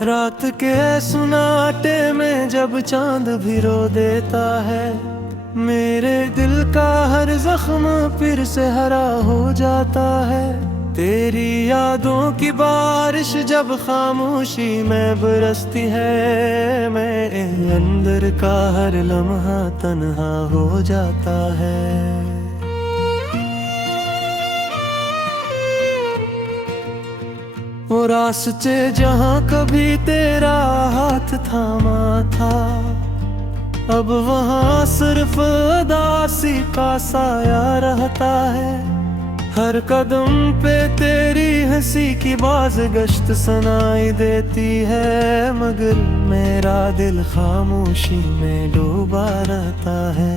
रात के सुनाटे में जब चांद भी रो देता है, मेरे दिल का हर जख्म फिर से हरा हो जाता है। तेरी यादों की बारिश जब खामोशी में बरसती है, मेरे अंदर का हर लम्हा तन्हा हो जाता है। वो रास्ते जहाँ कभी तेरा हाथ थामा था, अब वहाँ सिर्फ उदासी का साया रहता है। हर कदम पे तेरी हंसी की बाज़गश्त सुनाई देती है, मगर मेरा दिल खामोशी में डूबा रहता है।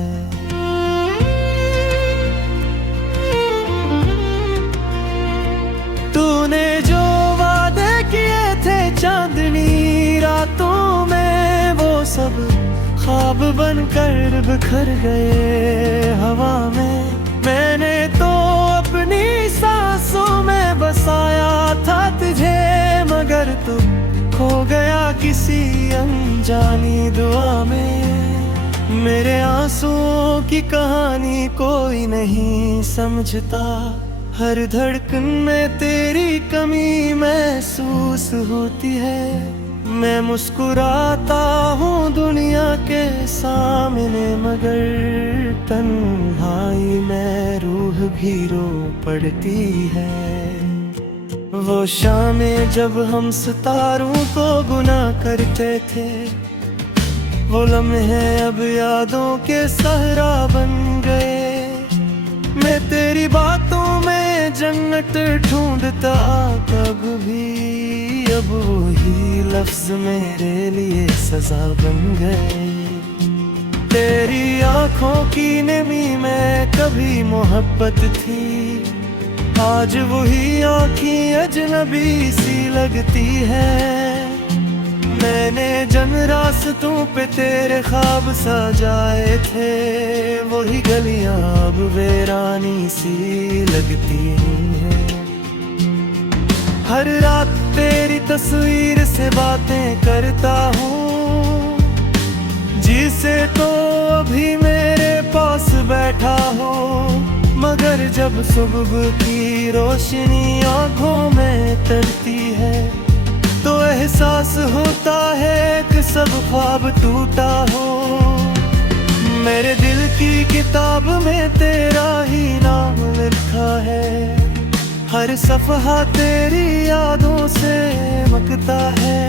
तूने जो वादे किए थे चांदनी रातों में, वो सब ख्वाब बनकर बिखर गए हवा में। मैंने तो अपनी सांसों में बसाया था तुझे, मगर तू खो गया किसी अनजानी दुआ में। मेरे आंसुओं की कहानी कोई नहीं समझता, हर धड़कन में तेरी कमी महसूस होती है। मैं मुस्कुराता हूँ दुनिया के सामने, मगर तन्हाई में रूह भी रो पड़ती है। वो शामें जब हम सितारों को गुनाह करते थे, वो लम्हे अब यादों के सहरा बन गए। मैं तेरी बातों में जन्नत ढूंढता कब भी, अब वही लफ्ज मेरे लिए सजा बन गए। तेरी आंखों की नमी में कभी मोहब्बत थी, आज वही आँखें अजनबी सी लगती है। मैंने जन रास्तों पे तेरे ख्वाब सजाए थे, वही गलियां अब वीरानी सी लगती हैं। हर रात तेरी तस्वीर से बातें करता हूँ, जिसे तो अभी मेरे पास बैठा हो, मगर जब सुबह की रोशनी आंखों में तरती है, तो एहसास होता है कि सब ख्वाब टूटा हो। मेरे दिल की किताब में तेरा ही नाम लिखा है, हर सफ़हा तेरी यादों से मकता है।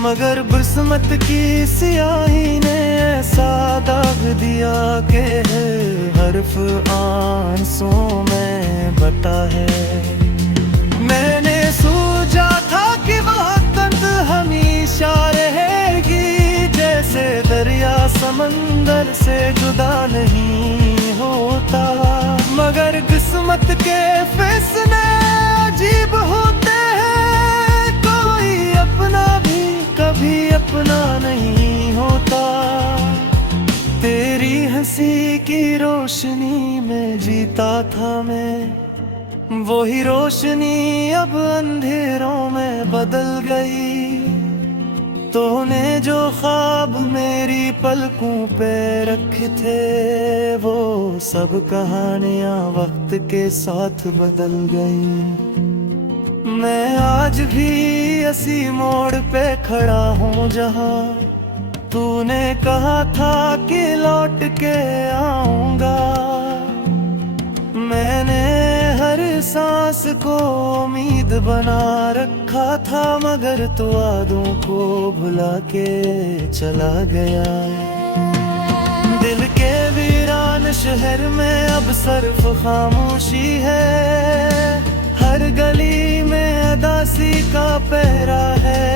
मगर किस्मत की स्याही ने ऐसा दाग दिया कि हर्फ आंसुओं में बटा है। मैंने सोचा था कि वक़्त हमेशा रहेगी, जैसे दरिया समंदर से जुदा नहीं होता। मगर किस्मत के फैसले अजीब होते हैं, कोई अपना भी कभी अपना नहीं होता। तेरी हंसी की रोशनी में जीता था मैं, वही रोशनी अब अंधेरों में बदल गई। तूने जो ख्वाब मेरी पलकों पे रखे थे, वो सब कहानियां वक्त के साथ बदल गई। मैं आज भी इसी मोड़ पे खड़ा हूँ जहाँ तूने कहा था कि लौट के आऊंगा। मैंने हर सांस को उम्मीद बना रखा था, मगर तू वादों को भुला के चला गया। दिल के वीरान शहर में अब सिर्फ खामोशी है, हर गली में अदासी का पहरा है।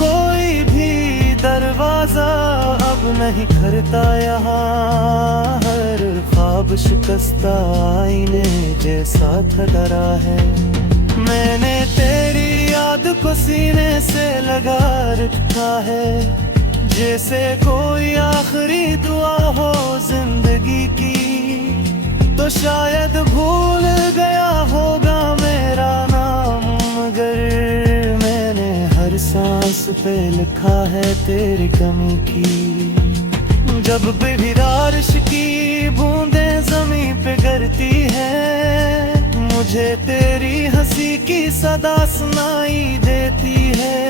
कोई भी दरवाजा अब नहीं खड़ता यहाँ, हर ख्वाब शिकस्ता आईने जैसा था डरा है। मैंने तेरी याद को सीने से लगा रखा है, जैसे कोई आखिरी दुआ हो जिंदगी की। तो शायद भूल गया होगा मेरा नाम, मगर मैंने पे लिखा है तेरी कमी की। जब भी बारिश की बूंदें जमीन पे गिरती है, मुझे तेरी हंसी की सदा सुनाई देती है।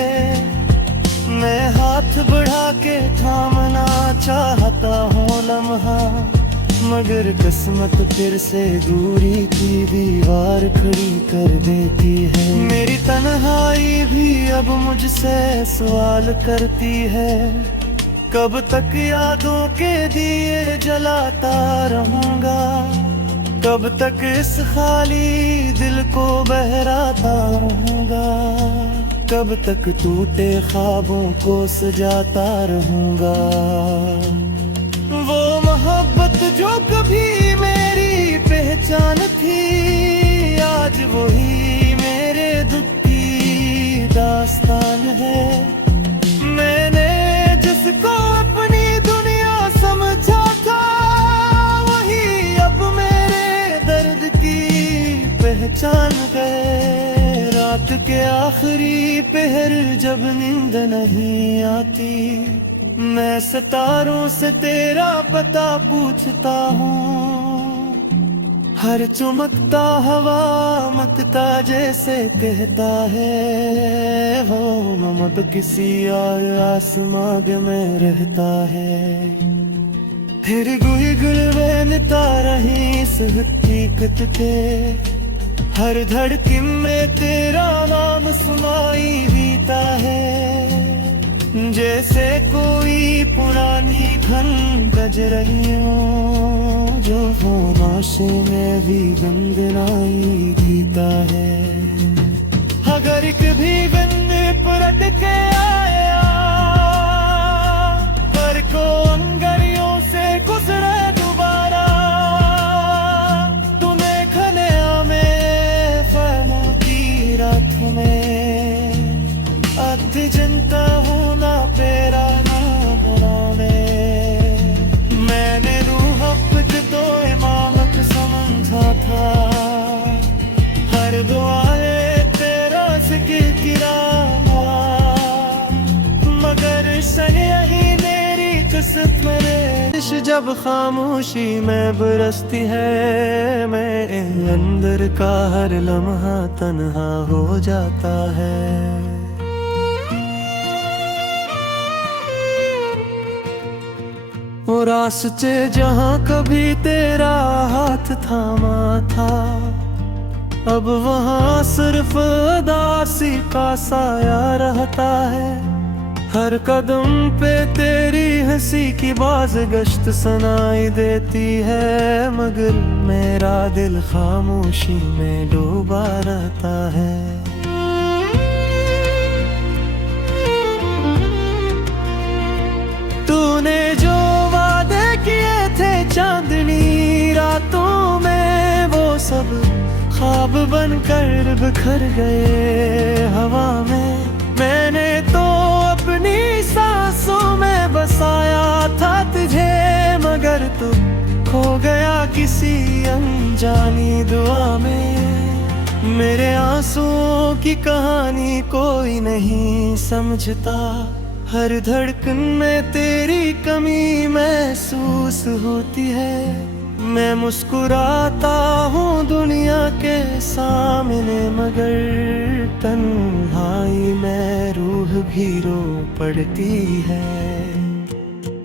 मैं हाथ बढ़ा के थामना चाहता हूँ लम्हा, मगर किस्मत फिर से दूरी की दीवार खड़ी कर देती है। मेरी तन्हाई भी अब मुझसे सवाल करती है, कब तक यादों के दिए जलाता रहूंगा, कब तक इस खाली दिल को बहराता रहूंगा, कब तक टूटे ख्वाबों को सजाता रहूंगा। वो मोहब्बत जो कभी मेरी पहचान थी, आज वही मेरे दुख की दास्तान है। मैंने जिसको अपनी दुनिया समझा था, वही अब मेरे दर्द की पहचान गए। रात के आखिरी पहर जब नींद नहीं आती, मैं सितारों से तेरा पता पूछता हूँ। हर चमकता हवा मकता जैसे कहता है, वो नमक किसी और आसमां में रहता है। फिर गुई गुलवेनता रही इस हकीकत के, हर धड़कन में तेरा नाम सुनाई देता है। जैसे कोई पुरानी घन बज रही हो, जो वो नाशे में भी गुनगुनाई देता है। अगर एक भी बंदे पलट के आया, पर को अंगरियों से गुजरे दोबारा, तुम्हें खलिया में फैला की रात में अति चिंता होना पेरा नाम में। मैंने रूह अपच तो इमामत समझा था, हर दुआए तेरा जिक्र गिरा, मगर सन यही मेरी किस्मत में। जब खामोशी में बरसती है, मेरे अंदर का हर लम्हा तन्हा हो जाता है। वो रास्ते जहाँ कभी तेरा हाथ थामा था, अब वहाँ सिर्फ उदासी का साया रहता है। हर कदम पे तेरी हंसी की बाज़गश्त सुनाई देती है, मगर मेरा दिल खामोशी में डूबा रहता है। तूने जो चांदनी रातों में, वो सब ख्वाब बनकर बिखर गए हवा में। मैंने तो अपनी सांसों में बसाया था तुझे, मगर तू खो गया किसी अनजानी दुआ में। मेरे आंसुओं की कहानी कोई नहीं समझता, हर धड़कन में तेरी कमी महसूस होती है। मैं मुस्कुराता हूँ दुनिया के सामने, मगर तन्हाई में रूह भी रो पड़ती है।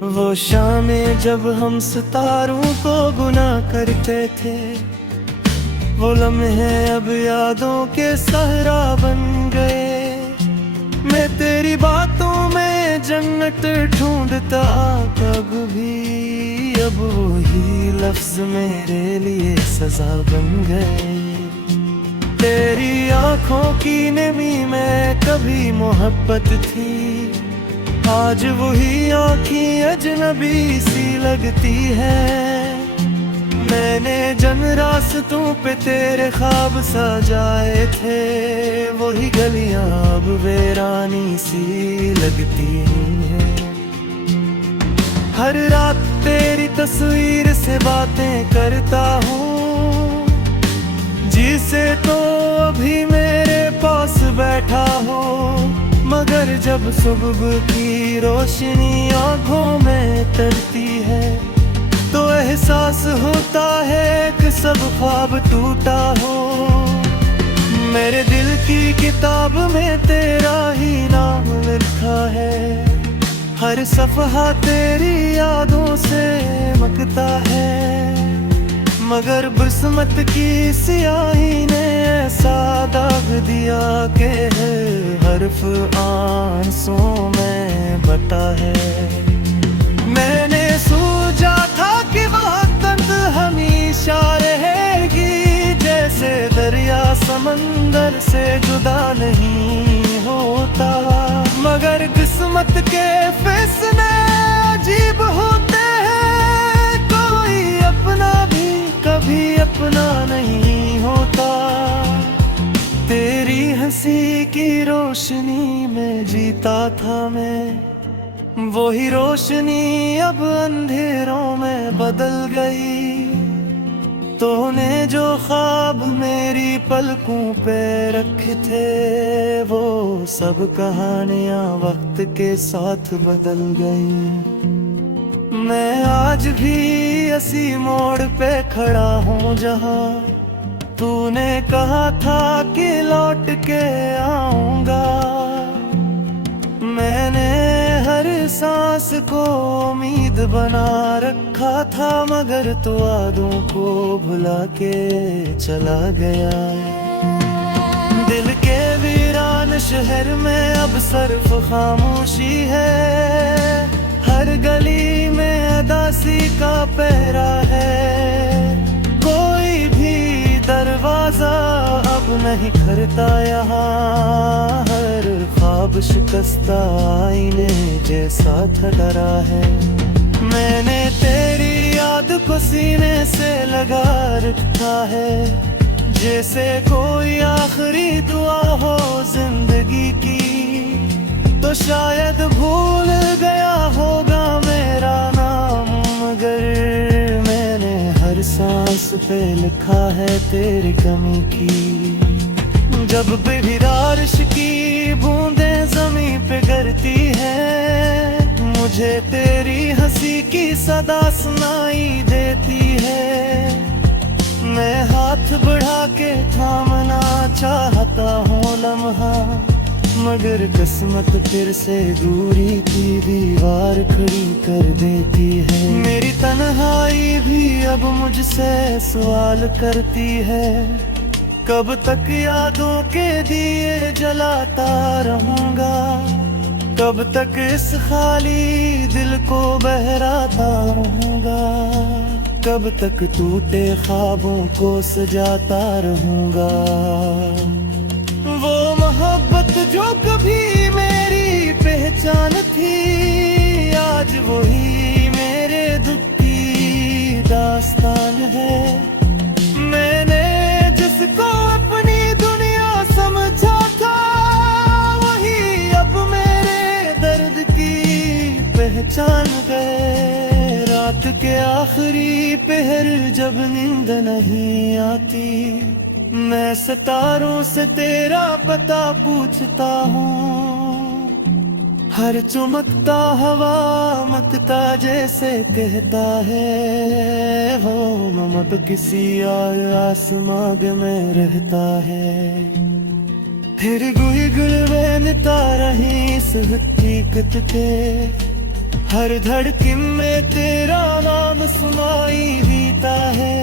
वो शामें जब हम सितारों को गुनाह करते थे, वो लम्हे अब यादों के सहरा बन गए। मैं तेरी बातों में जन्नत ढूंढता कब भी, अब वही लफ्ज मेरे लिए सजा बन गए। तेरी आंखों की नमी में कभी मोहब्बत थी, आज वही आँखें अजनबी सी लगती है। मैंने जन रास्तों पे तेरे ख्वाब सजाए थे, वही गलियां अब वीरानी सी लगती हैं। हर रात तेरी तस्वीर से बातें करता हूँ, जिसे तो अभी मेरे पास बैठा हो, मगर जब सुबह की रोशनी आंखों में तरती है तो एहसास होता है कि सब ख्वाब टूटा हो। मेरे दिल की किताब में तेरा ही नाम लिखा है, हर सफ़हा तेरी यादों से मकता है। मगर किस्मत की स्याही ने ऐसा दाग दिया कि हर्फ आंसुओं में बटा है। मैंने सोचा था कि वक़्त हमेशा रहेगी, जैसे दरिया समंदर से जुदा नहीं होता। मगर किस्मत के फैसले अजीब होते हैं, कोई अपना भी कभी अपना नहीं होता। तेरी हंसी की रोशनी में जीता था मैं, वही रोशनी अब अंधेरों में बदल गई। तूने जो ख्वाब मेरी पलकों पे रखे थे, वो सब कहानियां वक्त के साथ बदल गई। मैं आज भी इसी मोड़ पे खड़ा हूँ जहाँ तूने कहा था कि लौट के आऊंगा। मैंने हर सांस को उम्मीद बना रखा था, मगर तू वादों को भुला के चला गया। दिल के वीरान शहर में अब सिर्फ खामोशी है, हर गली में अदासी का पहरा है। कोई भी दरवाजा अब नहीं खड़ता यहाँ, हर ख्वाब शिकस्ता आईने जैसा था डरा है। मैंने तेरी याद को सीने से लगा रखा है, जैसे कोई आखिरी दुआ हो जिंदगी की। तो शायद भूल गया होगा मेरा नाम, मगर मैंने हर सांस पे लिखा है तेरी कमी की। जब भी बारिश की बूंदें ज़मीं पे गिरती हैं, मुझे तेरी हंसी की सदा सुनाई देती है। मैं हाथ बढ़ा के थामना चाहता हूँ लम्हा, मगर किस्मत फिर से दूरी की दीवार खड़ी कर देती है। मेरी तन्हाई भी अब मुझसे सवाल करती है, कब तक यादों के दिए जलाता रहूंगा, कब तक इस खाली दिल को बहराता रहूंगा, कब तक टूटे ख्वाबों को सजाता रहूंगा। वो मोहब्बत जो कभी मेरी पहचान थी, आज वही मेरे दुख की दास्तान है। मैंने जिसको अपनी दुनिया समझा था, वही अब मेरे दर्द की पहचान गए। रात के आखिरी पहर जब नींद नहीं आती, मैं सितारों से तेरा पता पूछता हूँ। हर चमकता हवा मकता जैसे कहता है, हो नमक किसी और आसमां में रहता है। फिर गुई गुलवे निता रही इस हकीकत के, हर धड़कन में तेरा नाम सुनाई देता है।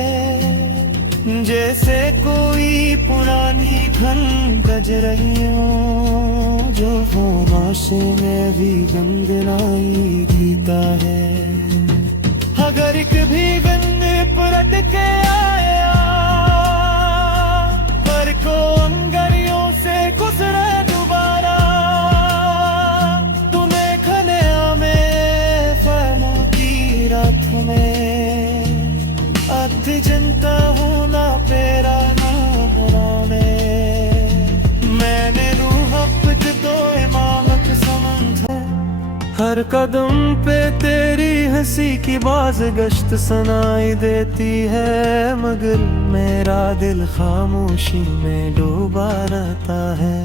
जैसे कोई पुरानी घन गज रही हो, जो खामोशी में भी गुनगुनाई देता है। अगर एक भी गन्ने पलट के आया, पर को अंगरियों से गुजरे दोबारा, तुम्हें खलिया में फना की रात में अति जनता होना पेरा नाम में। मैंने रूह अपच तो इमामत समझा, हर कदम पे तेरी हंसी की बाज गश्त सुनाई देती है, मगर मेरा दिल खामोशी में डूबा रहता है।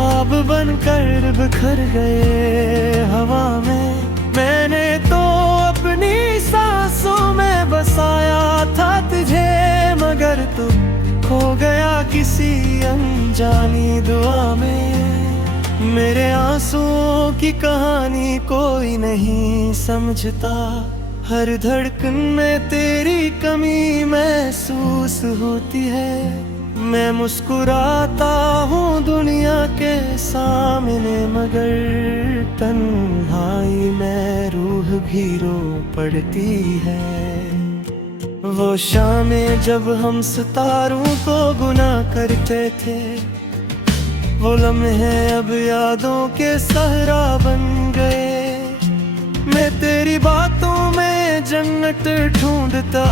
ख्वाब बनकर बिखर गए हवा में। मैंने तो अपनी सांसों में बसाया था तुझे, मगर तू खो गया किसी अनजानी दुआ में। मेरे आंसुओं की कहानी कोई नहीं समझता, हर धड़कन में तेरी कमी महसूस होती है। मैं मुस्कुराता हूँ दुनिया के सामने, मगर तन्हाई में रूह भी रो पड़ती है। वो शामें जब हम सितारों को गुनाह करते थे, वो लम्हे अब यादों के सहरा बन गए। मैं तेरी बातों में जन्नत ढूंढता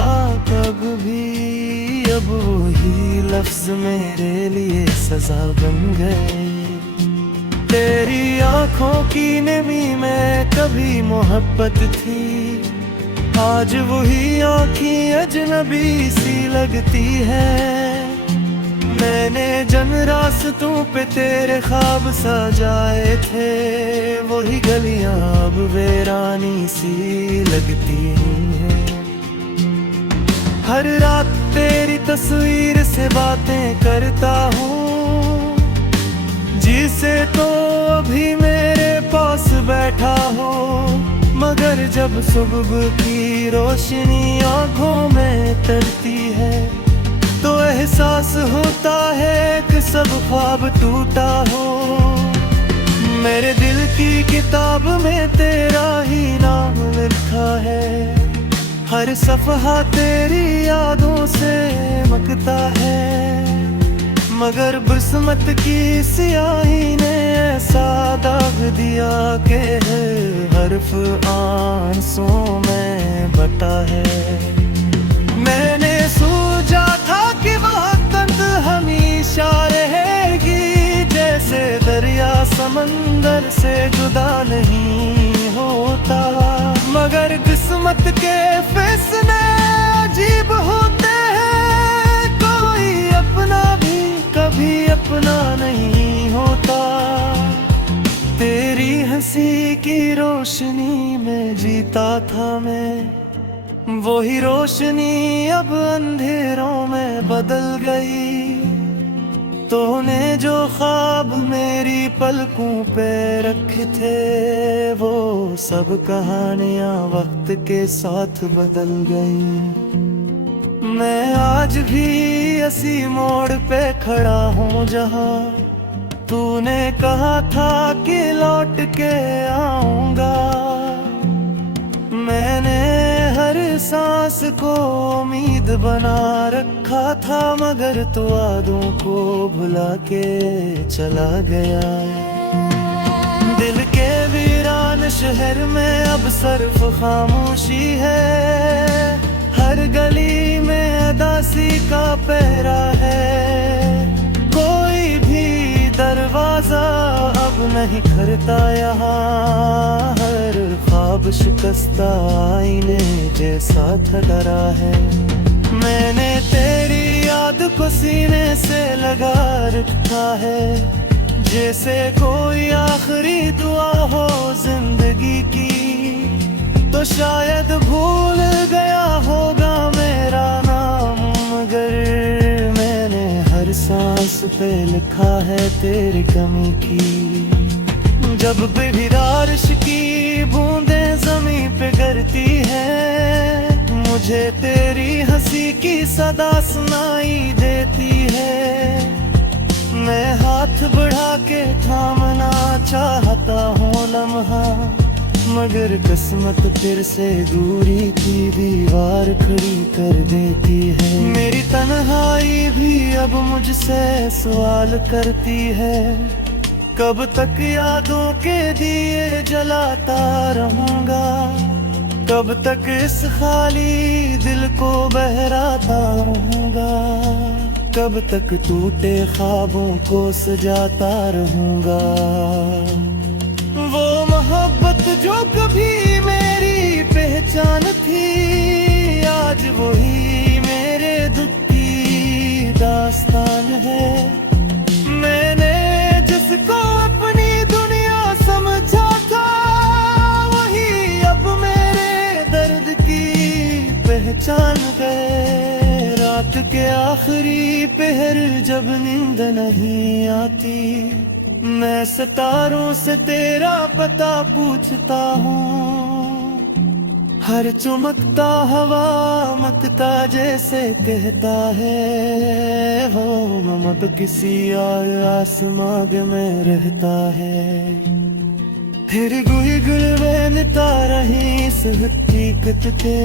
कब भी, अब वही लफ्ज मेरे लिए सजा बन गए। तेरी आंखों की नमी में कभी मोहब्बत थी, आज वही आँखें अजनबी सी लगती है। मैंने जन रास्तों पे तेरे ख्वाब सजाए थे, वही गलियां अब वीरानी सी लगती हैं। हर रात तेरी तस्वीर से बातें करता हूँ, जिसे तो अभी मेरे पास बैठा हो। मगर जब सुबह की रोशनी आँखों में तरती है, तो एहसास होता है कि सब ख्वाब टूटा हो। मेरे दिल की किताब में तेरा ही नाम लिखा है, हर सफ़हा तेरी यादों से मकता है। मगर किस्मत की स्याही ने ऐसा दाग दिया कि हर्फ आंसुओं में बटा है। मैंने सोचा था कि वह तंत हमेशा रहेगी, जैसे दरिया समंदर से जुदा नहीं होता। मगर किस्मत के फैसले अजीब होते हैं, कोई अपना भी कभी अपना नहीं होता। तेरी हंसी की रोशनी में जीता था मैं, वही रोशनी अब अंधेरों में बदल गई। तूने जो ख्वाब मेरी पलकों पे रखे थे, वो सब कहानियां वक्त के साथ बदल गई। मैं आज भी इसी मोड़ पे खड़ा हूँ जहाँ तूने कहा था कि लौट के आऊंगा। मैंने हर सांस को उम्मीद बना रखा था, मगर तू वादों को भुला के चला गया। दिल के वीरान शहर में अब सिर्फ खामोशी है, हर गली में अदासी का पहरा है। कोई भी दरवाजा अब नहीं खड़ता यहाँ, हर ख्वाब शिकस्ता आईने जैसा डरा है। मैंने तेरी याद को सीने से लगा रखा है, जैसे कोई आखिरी दुआ हो जिंदगी की। तो शायद भूल गया होगा मेरा नाम, मगर मैंने हर सांस पे लिखा है तेरी कमी की। जब भी बारिश की बूंदें जमीन पे गिरती है, मुझे तेरी हंसी की सदा सुनाई देती है। मैं हाथ बढ़ा के थामना चाहता हूँ लम्हा, मगर किस्मत फिर से दूरी की दीवार खड़ी कर देती है। मेरी तन्हाई भी अब मुझसे सवाल करती है, कब तक यादों के दिए जलाता रहूंगा। कब तक इस खाली दिल को बहराता रहूंगा, कब तक टूटे ख्वाबों को सजाता रहूंगा। वो मोहब्बत जो कभी मेरी पहचान थी, आज वही मेरे दुख की दास्तान है। मैंने जिसको रात के आखिरी पहर जब नींद नहीं आती, मैं सितारों से तेरा पता पूछता हूँ। हर चमकता हवा मकता जैसे कहता है, वो नमक किसी और आसमां में रहता है। फिर गुल में तारा ही इस हकीकत के,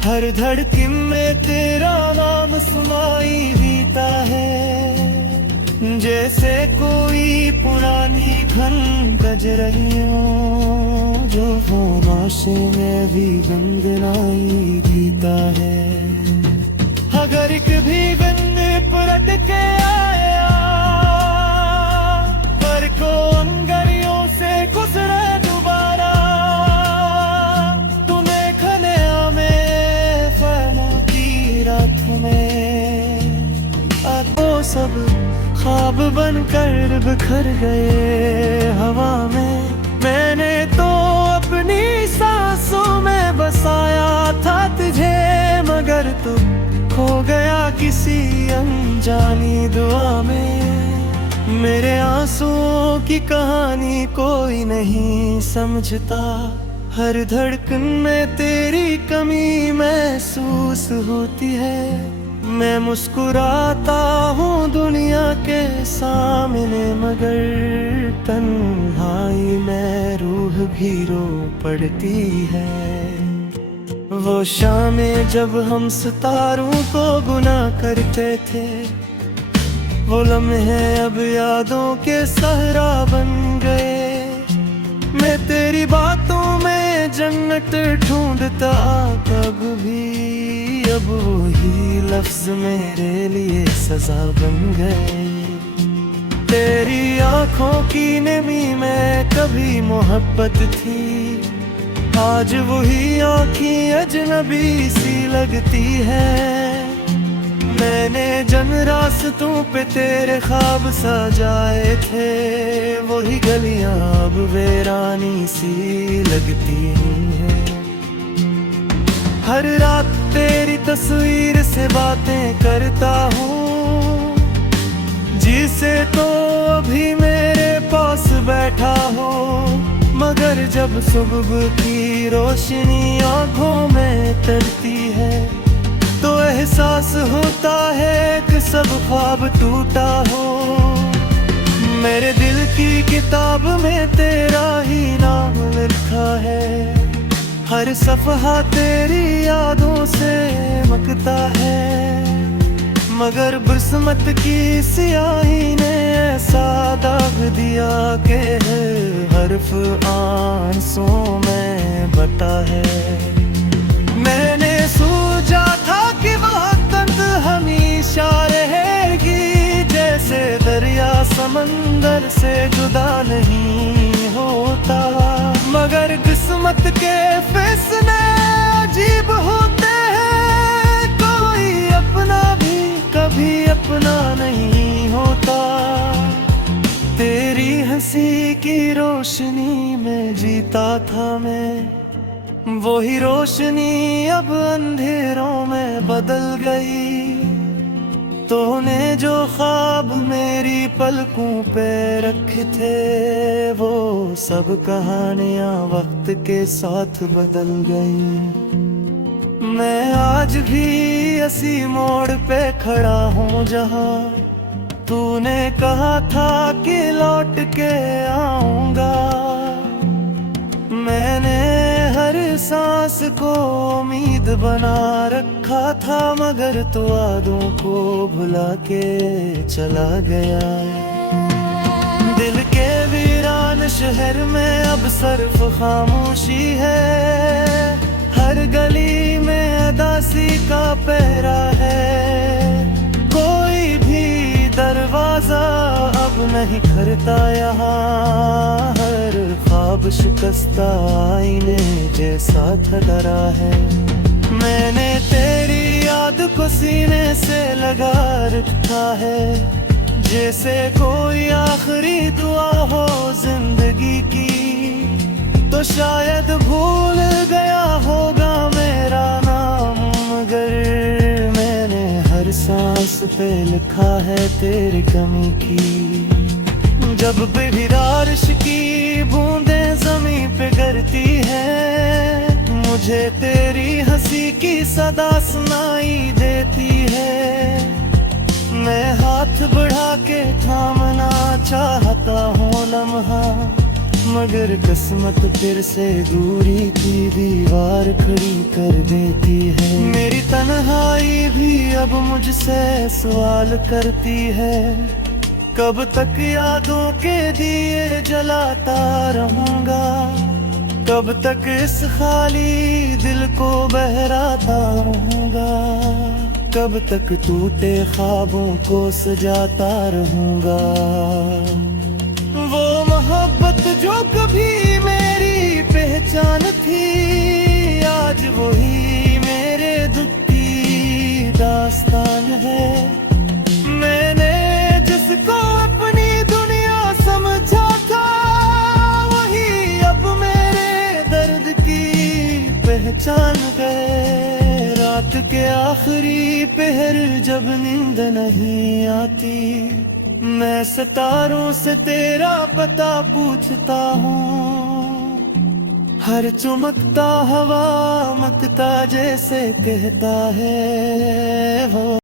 हर धड़कन में तेरा नाम सुनाई देता है। जैसे कोई पुरानी घन बज रही हो, जो वो नाशे में भी गुनगुनाई देता है। अगर कभी बिंद पलट के आया, पर को अंगड़ियों से गुजरे दोबारा, तुम्हें खनिया में फलों की रात में वो सब ख्वाब बनकर बिखर गए हवा में। मैंने तो अपनी सांसों में बसाया था तुझे, मगर तू खो गया किसी अनजानी दुआ में। मेरे आंसुओं की कहानी कोई नहीं समझता, हर धड़कन में तेरी कमी महसूस होती है। मैं मुस्कुराता हूँ दुनिया के सामने, मगर तन्हाई में रूह भी रो पड़ती है। वो शामें जब हम सितारों को गुनाह करते थे, वो लम्हे अब यादों के सहरा बन गए। मैं तेरी बातों में जन्नत ढूंढता कब भी, अब वही लफ्ज मेरे लिए सजा बन गए। तेरी आंखों की नमी में कभी मोहब्बत थी, आज वही आँखें अजनबी सी लगती है। मैंने जन रास्तों पे तेरे ख्वाब सजाए थे, वही गलियां अब वीरानी सी लगती हैं। हर रात तेरी तस्वीर से बातें करता हूँ, जिसे तो अभी मेरे पास बैठा हो। मगर जब सुबह की रोशनी आंखों में तरती है, तो एहसास होता है कि सब ख्वाब टूटा हो। मेरे दिल की किताब में तेरा ही नाम लिखा है, हर सफ़हा तेरी यादों से मकता है। मगर किस्मत की सियाही ने ऐसा दाग दिया कि हर्फ आंसुओं में बता है। मैंने सोचा था कि वक़्त हमेशा रहेगी, जैसे दरिया समंदर से जुदा नहीं होता। मगर किस्मत के फैसले अजीब होते हैं, कोई अपना भी कभी अपना नहीं होता। तेरी हंसी की रोशनी में जीता था मैं, वही रोशनी अब अंधेरों में बदल गई। तूने जो ख्वाब मेरी पलकों पे रखे थे, वो सब कहानियां वक्त के साथ बदल गई। मैं आज भी इसी मोड़ पे खड़ा हूँ जहाँ तूने कहा था कि लौट के आऊंगा। मैंने हर सांस को उम्मीद बना रखा था, मगर तू वादों को भुला के चला गया। दिल के वीरान शहर में अब सिर्फ खामोशी है, हर गली में अदासी का पहरा है। कोई भी दरवाजा अब नहीं खड़ता यहाँ, हर ख्वाब शिकस्ता आईने जैसा था डरा है। मैंने तेरी याद को सीने से लगा रखा है, जैसे कोई आखिरी दुआ हो जिंदगी की। तो शायद भूल गया होगा मेरा नाम, मगर मैंने पे लिखा है तेरी कमी की। जब भी बारिश की बूंदें जमीन पे गिरती है, मुझे तेरी हंसी की सदा सुनाई देती है। मैं हाथ बढ़ा के थामना चाहता हूँ लम्हा, मगर किस्मत फिर से दूरी की दीवार खड़ी कर देती है। मेरी तन्हाई भी अब मुझसे सवाल करती है, कब तक यादों के दिए जलाता रहूंगा, कब तक इस खाली दिल को बहराता रहूंगा, कब तक टूटे ख्वाबों को सजाता रहूंगा। वो मोहब्बत जो कभी मेरी पहचान थी, आज वही मेरे दुख की दास्तान है। मैंने जिसको अपनी दुनिया समझा था, वही अब मेरे दर्द की पहचान गए। रात के आखिरी पहर जब नींद नहीं आती, मैं सितारों से तेरा पता पूछता हूँ। हर चमकता हवा मकता जैसे कहता है वो।